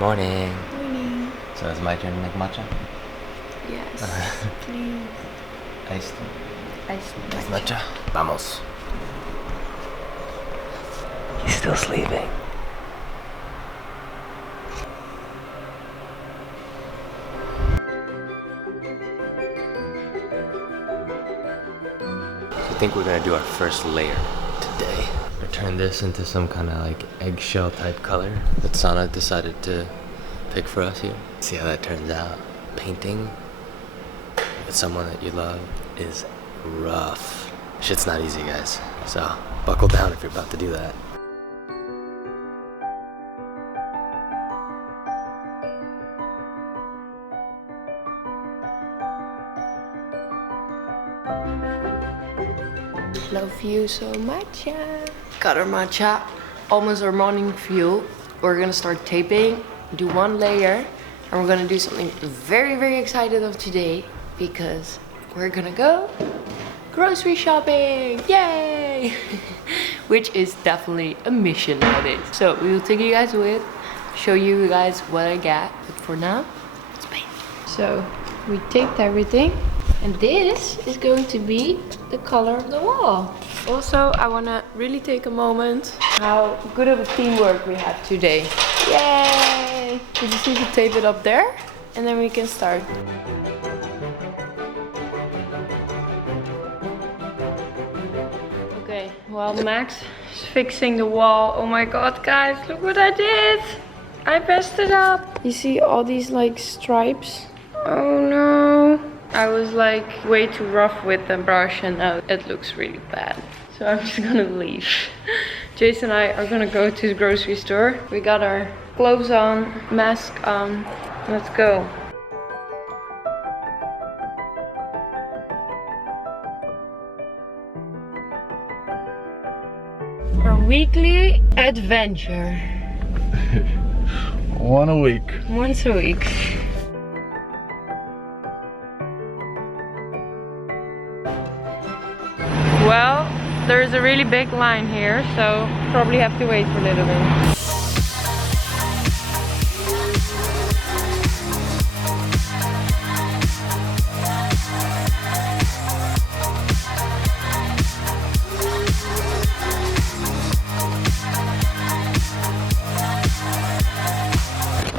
Morning. Morning. So it's my turn to make matcha? Yes, please. Iced Iced matcha. Vamos. He's still sleeping. I think we're gonna do our first layer today. I turned this into some kind of like eggshell type color that Sanne decided to pick for us here. See how that turns out. Painting with someone that you love is rough. Shit's not easy, guys. So buckle down if you're about to do that. Love you so much. Got our matcha. Almost our morning fuel. We're gonna start taping, do one layer, and we're gonna do something very, very excited of today because we're gonna go grocery shopping. Yay! Which is definitely a mission nowadays. So we will take you guys with, show you guys what I got. But for now, let's paint. So we taped everything. And this is going to be the color of the wall. Also, I want to really take a moment how good of a teamwork we have today. Yay! We just need to tape it up there and then we can start. Okay, while Max is fixing the wall. Oh my god, guys, look what I did! I messed it up. You see all these like stripes? Oh no. I was like way too rough with the brush and now it looks really bad. So I'm just gonna leave. Jason and I are gonna go to the grocery store. We got our gloves on, mask on. Let's go. Our weekly adventure. One a week. Once a week. Well, there's a really big line here, so probably have to wait for a little bit.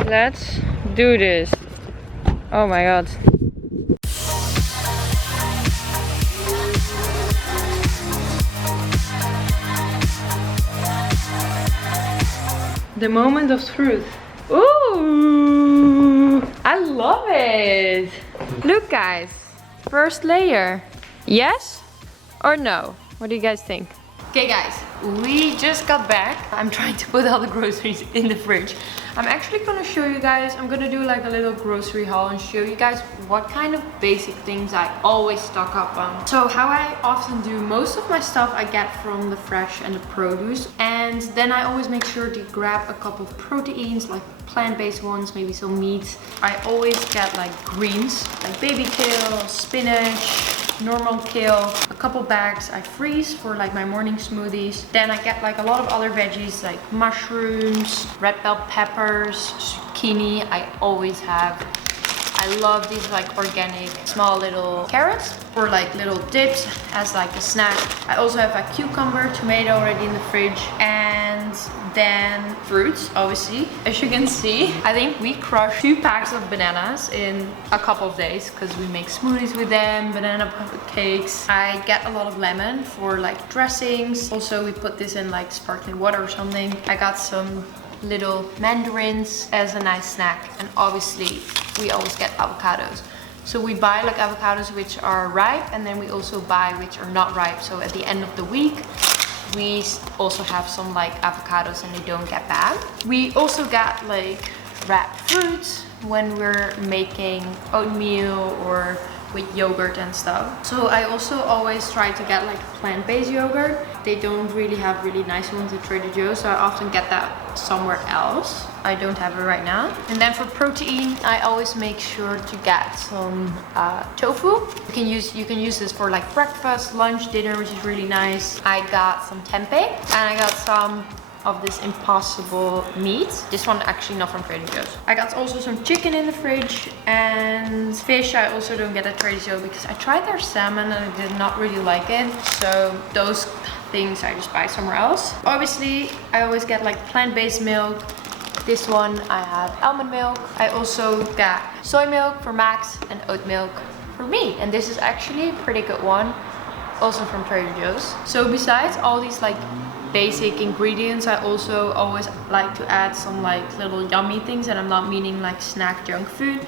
Let's do this. Oh my god. The moment of truth. Ooh, I love it. Look guys, first layer. Yes or no? What do you guys think? Okay guys, we just got back. I'm trying to put all the groceries in the fridge. I'm actually gonna show you guys, I'm gonna do like a little grocery haul and show you guys what kind of basic things I always stock up on. So how I often do most of my stuff I get from the fresh and the produce. And then I always make sure to grab a couple of proteins, like plant-based ones, maybe some meat. I always get like greens, like baby kale, spinach, normal kale, a couple bags I freeze for like my morning smoothies. Then I get like a lot of other veggies like mushrooms, red bell peppers, zucchini I always have. I love these like organic small little carrots for like little dips as like a snack. I also have a cucumber, tomato already in the fridge, and then fruits, obviously. As you can see, I think we crushed 2 packs of bananas in a couple of days because we make smoothies with them, banana cakes. I get a lot of lemon for like dressings. Also, we put this in like sparkling water or something. I got some little mandarins as a nice snack, and obviously we always get avocados. So we buy like avocados which are ripe, and then we also buy which are not ripe. So at the end of the week we also have some like avocados and they don't get bad. We also got like wrapped fruits when we're making oatmeal or with yogurt and stuff. So I also always try to get like plant-based yogurt. They don't really have really nice ones at Trader Joe's, so I often get that somewhere else. I don't have it right now. And then for protein, I always make sure to get some tofu. You can use this for like breakfast, lunch, dinner, which is really nice. I got some tempeh and I got some of this impossible meat. This one actually not from Trader Joe's. I got also some chicken in the fridge, and fish I also don't get at Trader Joe's because I tried their salmon and I did not really like it. So those things I just buy somewhere else. Obviously, I always get like plant-based milk. This one I have almond milk. I also got soy milk for Max and oat milk for me. And this is actually a pretty good one, also from Trader Joe's. So besides all these like basic ingredients, I also always like to add some like little yummy things, and I'm not meaning like snack junk food,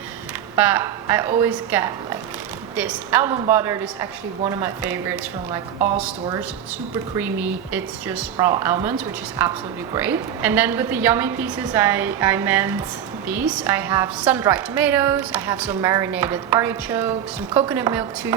but I always get like this almond butter. This is actually one of my favorites from like all stores. It's super creamy. It's just raw almonds, which is absolutely great. And then with the yummy pieces, I meant these. I have sun-dried tomatoes. I have some marinated artichokes, some coconut milk too.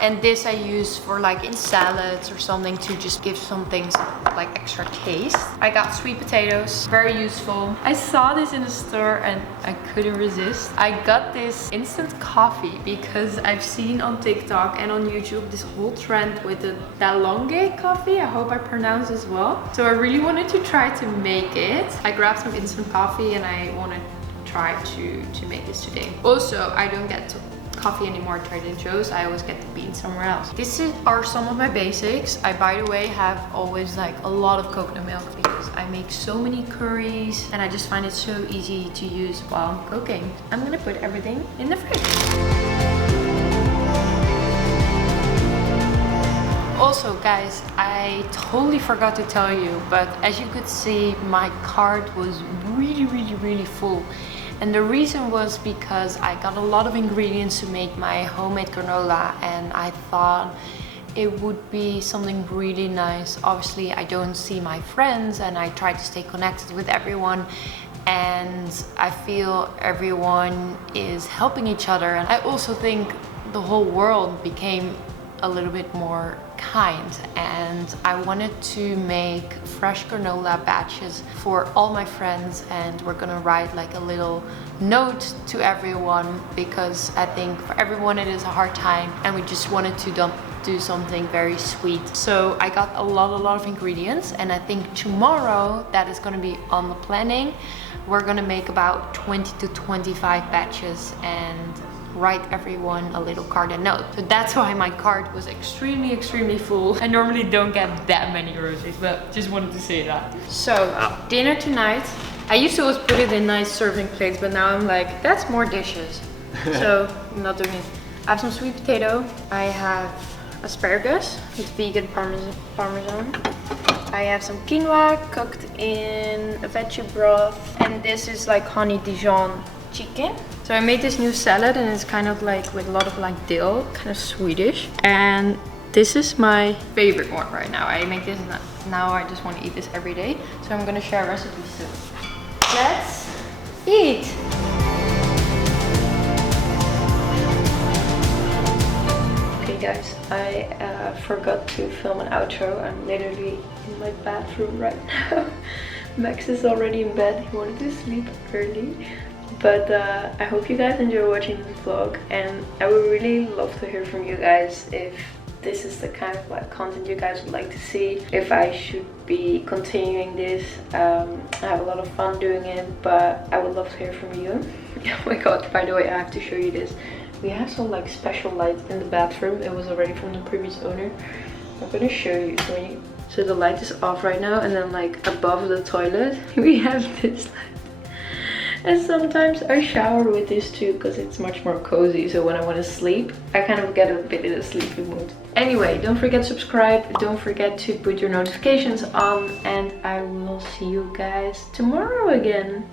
And this I use for like in salads or something to just give some things like extra taste. I got sweet potatoes, very useful. I saw this in the store and I couldn't resist. I got this instant coffee because I've seen on TikTok and on YouTube this whole trend with the DeLonghi coffee. I hope I pronounce this well. So I really wanted to try to make it. I grabbed some instant coffee and I want to try to make this today. Also, I don't get coffee anymore at Trader Joe's. I always get the beans somewhere else. These are some of my basics. I, by the way, have always like a lot of coconut milk because I make so many curries and I just find it so easy to use while I'm cooking. I'm gonna put everything in the fridge. Also guys, I totally forgot to tell you, but as you could see, my cart was really full. And the reason was because I got a lot of ingredients to make my homemade granola, and I thought it would be something really nice. Obviously, I don't see my friends and I try to stay connected with everyone, and I feel everyone is helping each other. And I also think the whole world became a little bit more kind, and I wanted to make fresh granola batches for all my friends, and we're gonna write like a little note to everyone because I think for everyone it is a hard time and we just wanted to do something very sweet. So I got a lot of ingredients, and I think tomorrow that is gonna be on the planning. We're gonna make about 20 to 25 batches and write everyone a little card and note. So that's why my cart was extremely full. I normally don't get that many groceries, but just wanted to say that. So dinner tonight, I used to always put it in nice serving plates, but now I'm like, that's more dishes. So I'm not doing it. I have some sweet potato. I have asparagus with vegan parmesan. I have some quinoa cooked in a veggie broth, and this is like honey Dijon chicken. So I made this new salad, and it's kind of like with a lot of like dill, kind of Swedish. And this is my favorite one right now. I make this now. I just want to eat this every day. So I'm gonna share recipes soon. Let's eat. Okay guys, I forgot to film an outro. I'm literally in my bathroom right now. Max is already in bed. He wanted to sleep early. But I hope you guys enjoy watching this vlog, and I would really love to hear from you guys if this is the kind of like content you guys would like to see, if I should be continuing this. I have a lot of fun doing it, but I would love to hear from you. Oh my god, by the way, I have to show you this. We have some like special lights in the bathroom. It was already from the previous owner. I'm gonna show you. So the light is off right now, and then like above the toilet we have this light. And sometimes I shower with this too because it's much more cozy. So when I want to sleep, I kind of get a bit in a sleepy mood. Anyway, don't forget to subscribe. Don't forget to put your notifications on. And I will see you guys tomorrow again.